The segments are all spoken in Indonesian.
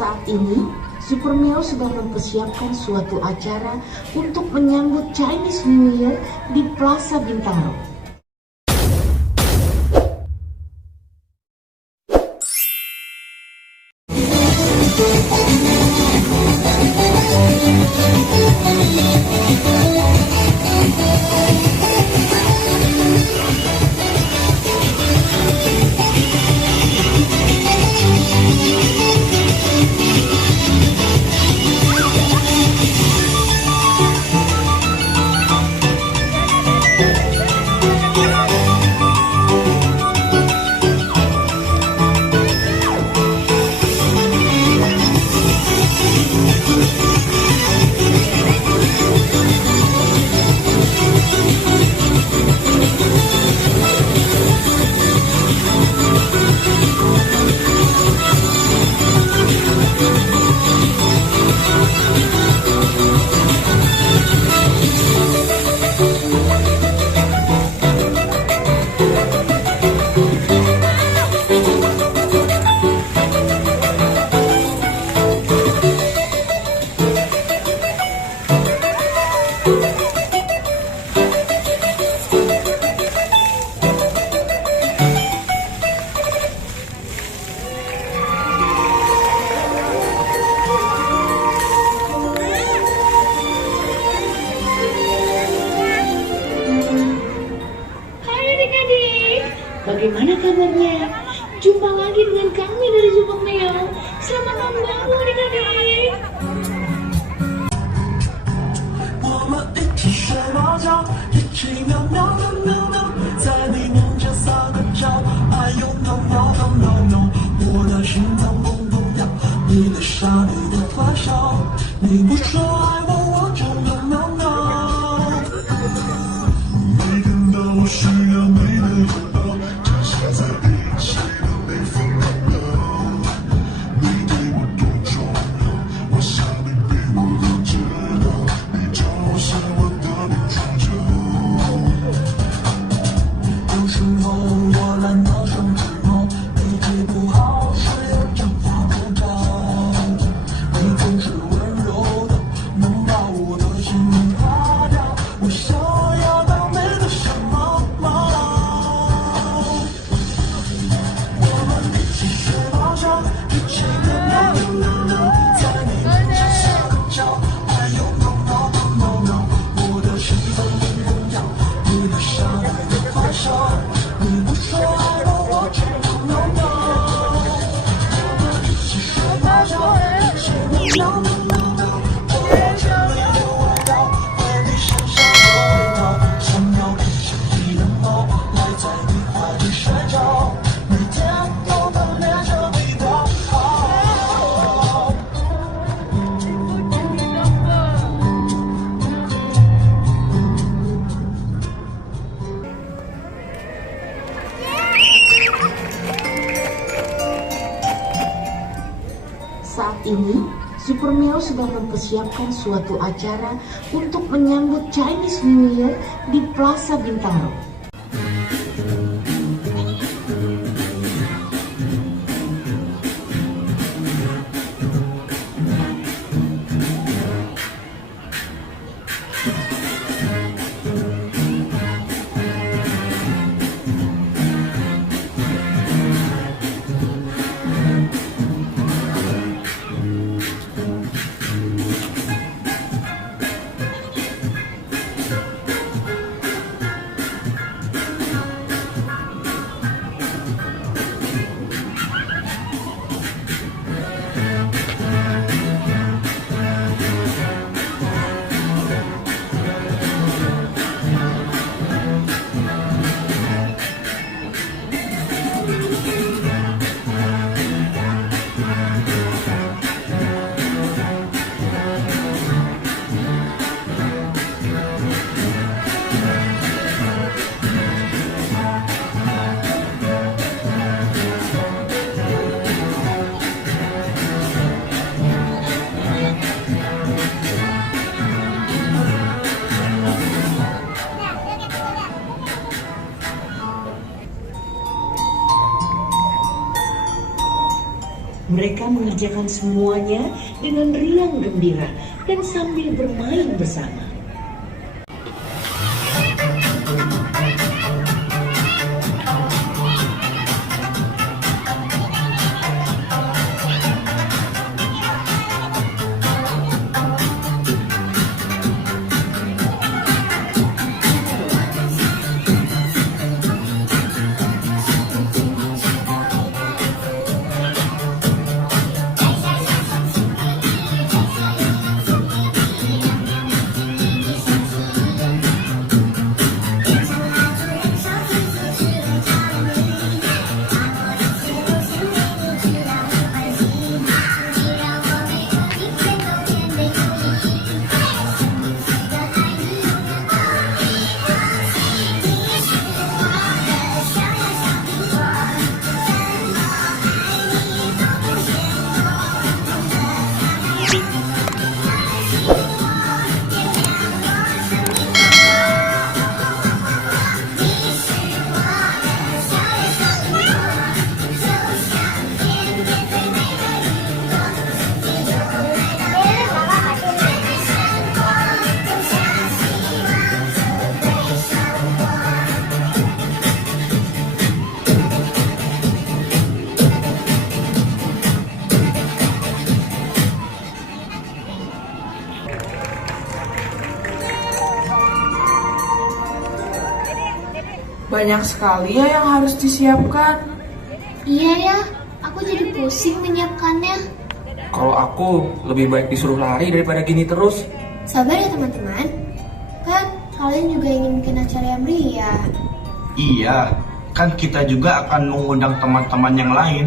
Saat ini, Supermeo sedang mempersiapkan suatu acara untuk menyambut Chinese New Year di Plaza Bintaro. Bagaimana kabarnya? Jumpa lagi dengan kami dari Supermeo. Selamat tahun baru adik-adik. 我们一起睡猫觉，一起喵喵喵喵喵，在你面前撒个娇，哎呦喵喵喵喵喵，我的心脏砰砰跳，你的傻，你的坏笑，你不说爱我，我就喵喵喵。每天到我需要你的拥抱，这是在一起的每分每秒。你对我多重要，我想你比我都知道，你就是我的女主角。有时候我懒得上寂寞，脾气不好，睡得正发不着。你总是温柔的，能把我的心花掉。我想要当你的小猫猫。我们一起睡猫觉，一起喵喵喵喵喵，在你面前撒个娇，哎呦喵喵喵喵喵，我的心脏砰砰跳，你的傻，你的坏笑，你不说爱我，我就喵喵喵。我们一起睡猫觉，一起喵喵喵喵，我的心里有味道，为你身上的味道，想要变成你的猫，赖在你怀里睡觉，每天都能恋着你的好。Saat ini, Supermeo sedang mempersiapkan suatu acara untuk menyambut Chinese New Year di Plaza Bintaro. Mereka mengerjakan semuanya dengan riang gembira dan sambil bermain bersama. Banyak sekali ya yang harus disiapkan. Iya ya, aku jadi pusing menyiapkannya. Kalau aku lebih baik disuruh lari daripada gini terus. Sabar ya teman-teman. Kan kalian juga ingin bikin acara yang meriah. Iya, kan kita juga akan mengundang teman-teman yang lain.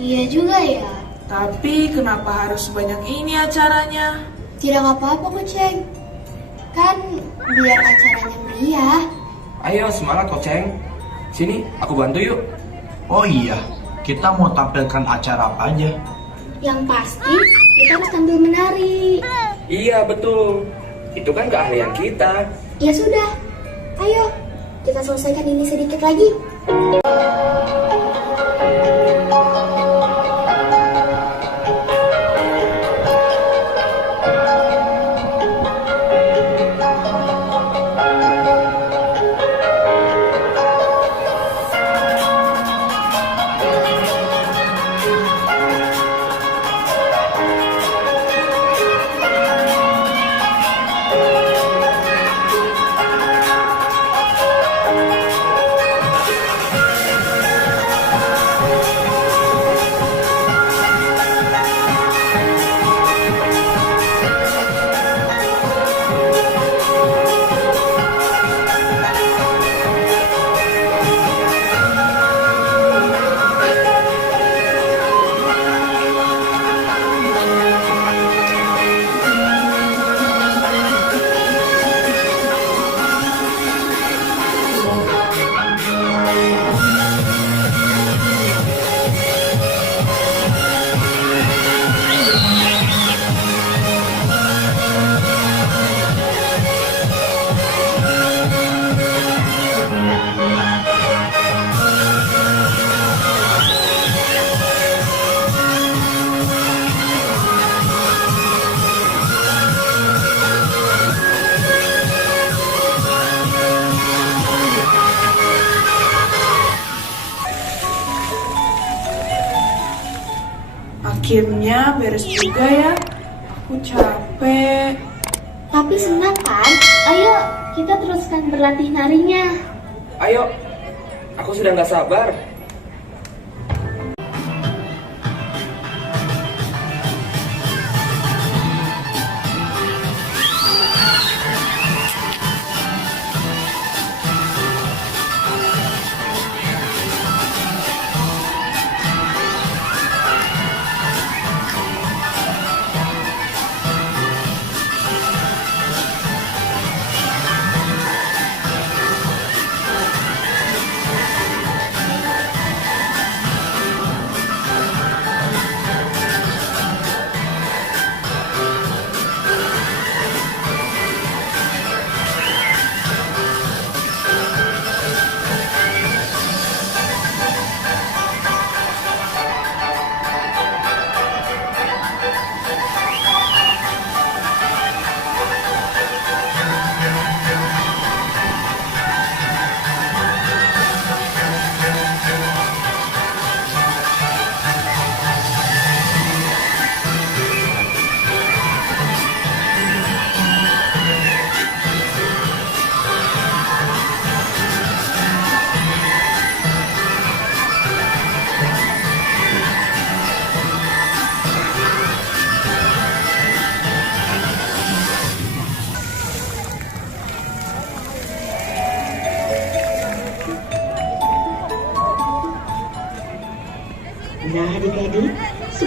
Iya juga ya. Tapi kenapa harus sebanyak ini acaranya? Tidak apa-apa kok, Ceng. Kan biar acaranya meriah. Ayo semangat Koceng. Sini aku bantu yuk. Oh iya, kita mau tampilkan acara apa aja? Yang pasti kita harus tampil menari. Iya betul. Itu kan keahlian kita. Ya sudah, ayo kita selesaikan ini sedikit lagi. Akhirnya beres juga ya. Aku capek. Tapi senang kan? Ayo kita teruskan berlatih narinya. Ayo. Aku sudah nggak sabar.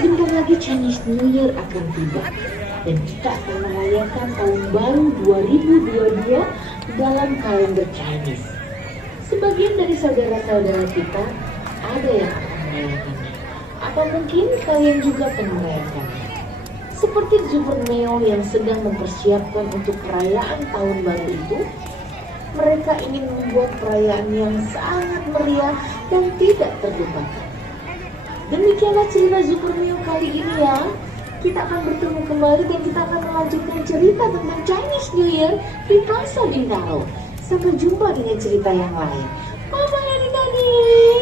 Sebentar lagi Chinese New Year akan tiba dan kita akan merayakan tahun baru 2022 dalam kalender Chinese. Sebagian dari saudara-saudara kita ada yang akan merayakannya. Apa mungkin kalian juga akan merayakannya? Seperti Super Neo yang sedang mempersiapkan untuk perayaan tahun baru itu, mereka ingin membuat perayaan yang sangat meriah dan tidak terlupakan. Demikianlah cerita Super Neo kali ini ya. Kita akan bertemu kembali dan kita akan melanjutkan cerita tentang Chinese New Year di Plaza Bintaro. Sampai jumpa dengan cerita yang lain. Bye-bye adik-adik.